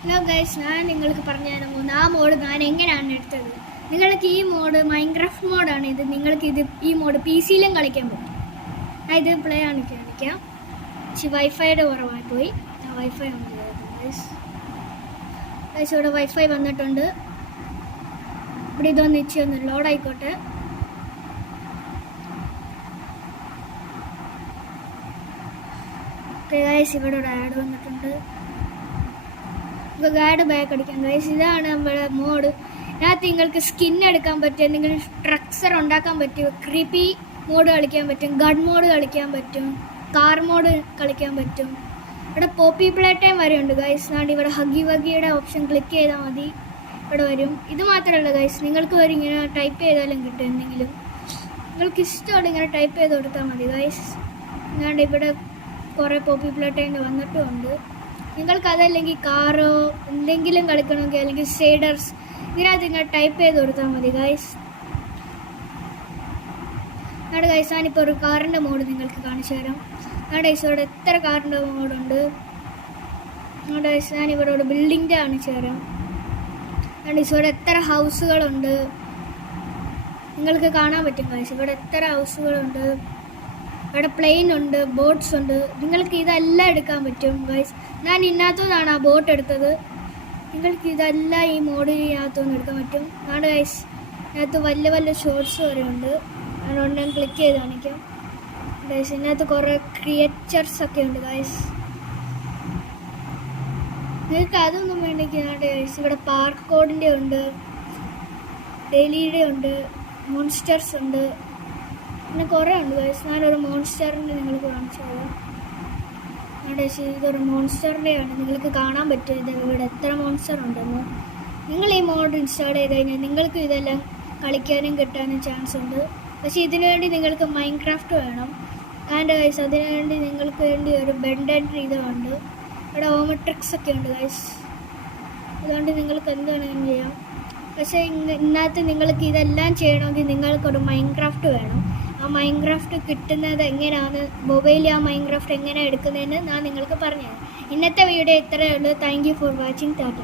Hello guys, ഞാൻ നിങ്ങൾക്ക് പറഞ്ഞു തരാൻ പോകുന്ന ആ മോഡ് ഞാൻ എങ്ങനെയാണ് എടുത്തത്. നിങ്ങൾക്ക് ഈ മോഡ് മൈൻക്രാഫ്റ്റ് മോഡാണ് ഇത്. നിങ്ങൾക്ക് ഈ മോഡ് പി സിയിലും കളിക്കാൻ പറ്റും. ഞാൻ ഇത് പ്ലേ ആണ് കാണിക്കാം. വൈഫൈയുടെ കുറവായി പോയി. ഞാൻ വൈഫൈ ഓൺ ചെയ്തു ഗൈസ്. ഇവിടെ വൈഫൈ വന്നിട്ടുണ്ട്. ഇവിടെ ഇതൊന്ന് ഇച്ചൊന്ന് ലോഡ് ആയിക്കോട്ടെ. ഗൈസ് ഇവിടെ ഒരു ആഡ് വന്നിട്ടുണ്ട്. ഗാഡ് ബാക്ക് അടിക്കാം ഗൈസ്. ഇതാണ് നമ്മുടെ മോഡ്. ഇതിനകത്ത് നിങ്ങൾക്ക് സ്കിൻ എടുക്കാൻ പറ്റും, എന്തെങ്കിലും സ്ട്രക്ചർ ഉണ്ടാക്കാൻ പറ്റും, ക്രീപ്പി മോഡ് കളിക്കാൻ പറ്റും, ഗൺ മോഡ് കളിക്കാൻ പറ്റും, കാർ മോഡ് കളിക്കാൻ പറ്റും. ഇവിടെ പോപ്പി പ്ലേ ടൈം വരെ ഉണ്ട് ഗൈസ്. നാണ്ട് ഇവിടെ ഹഗി വഗിയുടെ ഓപ്ഷൻ ക്ലിക്ക് ചെയ്താൽ മതി, ഇവിടെ വരും. ഇത് മാത്രമല്ല ഗൈസ്, നിങ്ങൾക്ക് വരും ഇങ്ങനെ ടൈപ്പ് ചെയ്താലും കിട്ടും. എന്തെങ്കിലും നിങ്ങൾക്ക് ഇഷ്ടമുള്ള ഇങ്ങനെ ടൈപ്പ് ചെയ്ത് കൊടുത്താൽ മതി ഗൈസ്. നാണ്ട് ഇവിടെ കുറേ പോപ്പി പ്ലേ ടൈം വന്നിട്ടുമുണ്ട്. നിങ്ങൾക്ക് അതല്ലെങ്കിൽ കാറോ എന്തെങ്കിലും കളിക്കണമെങ്കിൽ അല്ലെങ്കിൽ ഷെയ്ഡേഴ്സ് ഇതിനകത്ത് നിങ്ങൾ ടൈപ്പ് ചെയ്ത് കൊടുത്താൽ മതി ഗൈസ്. നമ്മുടെ ഗൈസ് ഞാനിപ്പോൾ ഒരു കാറിൻ്റെ മോഡ് നിങ്ങൾക്ക് കാണിച്ചു തരാം. നമ്മുടെ ഗൈസ് ഇവിടെ എത്ര കാറിൻ്റെ മോഡുണ്ട്. നമ്മുടെ ഗൈസ് ഞാനിവിടെ ഒരു ബിൽഡിങ്ങിൻ്റെ കാണിച്ചു തരാം. നമ്മുടെ ഗൈസ് ഇവിടെ എത്ര ഹൗസുകളുണ്ട് നിങ്ങൾക്ക് കാണാൻ പറ്റും ഗൈസ്. ഇവിടെ എത്ര ഹൗസുകളുണ്ട്, ഇവിടെ പ്ലെയിൻ ഉണ്ട്, ബോട്ട്സ് ഉണ്ട്. നിങ്ങൾക്ക് ഇതെല്ലാം എടുക്കാൻ പറ്റും ഗൈസ്. ഞാൻ ഇതിനകത്തുനിന്നാണ് ആ ബോട്ട് എടുത്തത്. നിങ്ങൾക്ക് ഇതെല്ലാം ഈ മോഡിനകത്തുനിന്ന് എടുക്കാൻ പറ്റും. നാട് ഗൈസ് ഇതിനകത്ത് വലിയ വലിയ ഷോർട്സ് വരെ ഉണ്ട്. അതുകൊണ്ട് ഞാൻ ക്ലിക്ക് ചെയ്ത് കാണിക്കാം ഗൈസ്. ഇതിനകത്ത് കുറേ ക്രിയേച്ചേഴ്സ് ഒക്കെ ഉണ്ട് ഗൈസ്. നിങ്ങൾക്ക് അതൊന്നും വേണ്ടെങ്കിൽ നാട് ഗൈസ് ഇവിടെ പാർക്ക് കോഡിൻ്റെ ഉണ്ട്, ഡെയിലിയുടെ ഉണ്ട്, മോൺസ്റ്റേഴ്സ് ഉണ്ട്, പിന്നെ കുറേ ഉണ്ട് ഗൈസ്. ഞാനൊരു മോൺസ്റ്ററിൻ്റെ നിങ്ങൾക്ക് കാണിച്ചു തരാം. ഇതൊരു മോൺസ്റ്ററിൻ്റെയാണ്, നിങ്ങൾക്ക് കാണാൻ പറ്റും ഇത് ഇവിടെ എത്ര മോൺസ്റ്റർ ഉണ്ടെന്ന്. നിങ്ങൾ ഈ മോഡ് ഇൻസ്റ്റാൾ ചെയ്ത് കഴിഞ്ഞാൽ നിങ്ങൾക്ക് ഇതെല്ലാം കളിക്കാനും കിട്ടാനും ചാൻസ് ഉണ്ട്. പക്ഷേ ഇതിനു വേണ്ടി നിങ്ങൾക്ക് മൈൻക്രാഫ്റ്റ് വേണം. ആൻഡ് ഗൈസ് അതിനു വേണ്ടി നിങ്ങൾക്ക് വേണ്ടി ഒരു ബെൻഡ് ആൻഡ് ഇതുണ്ട്. ഇവിടെ ഓമെട്രിക്സ് ഒക്കെ ഉണ്ട് ഗൈസ്. അതുകൊണ്ട് നിങ്ങൾക്ക് എന്ത് വേണമെങ്കിലും ചെയ്യാം. പക്ഷേ ഇന്നത്തെ നിങ്ങൾക്ക് ഇതെല്ലാം ചെയ്യണമെങ്കിൽ നിങ്ങൾക്കൊരു മൈൻക്രാഫ്റ്റ് വേണം. ആ മൈൻക്രാഫ്റ്റ് കിട്ടുന്നത് എങ്ങനെയാണ്, മൊബൈലിൽ ആ മൈൻക്രാഫ്റ്റ് എങ്ങനെ എടുക്കുന്നതെന്ന് ഞാൻ നിങ്ങൾക്ക് പറഞ്ഞുതരാം. ഇന്നത്തെ വീഡിയോ ഇത്രയേ ഉള്ളൂ. Thank you for watching. Tata.